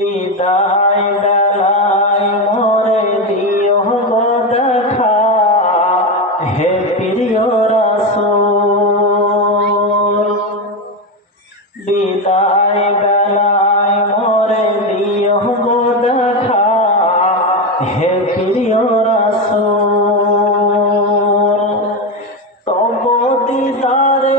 বিদায় বেলায় মোরে দিও গো দেখা। হে প্রিয় রাসূল, বিদায় বেলায় মোরে দিও দেখা। হে প্রিয় রাসূল, তব দিদারে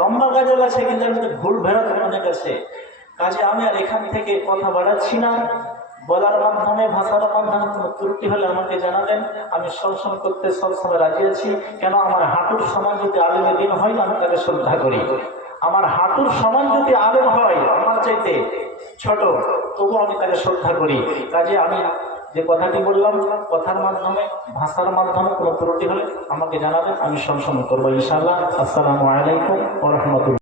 লম্বা গাজল আছে কিন্তু মধ্যে ভুল ভেড়াত অনেক আছে। কাজে আমি আর এখান থেকে কথা বাড়াচ্ছি না। বলার মাধ্যমে, ভাষার মাধ্যমে কোনো ত্রুটি হলে আমাকে জানাবেন। আমি সবসময় করতে সবসময় রাজি আছি। কেন আমার হাঁটুর সমান যদি আলেমের দিন হয়, আমি তাকে শ্রদ্ধা করি। আমার হাঁটুর সমান যদি আলেম হয়, আমার চাইতে ছোট তবু আমি তাকে শ্রদ্ধা করি। কাজে আমি যে কথাটি বললাম, কথার মাধ্যমে, ভাষার মাধ্যমে কোনো ত্রুটি হলে আমাকে জানাবেন, আমি সবসময় করব, ইনশাআল্লাহ। আসসালামু আলাইকুম ওরহমতুল্লাহ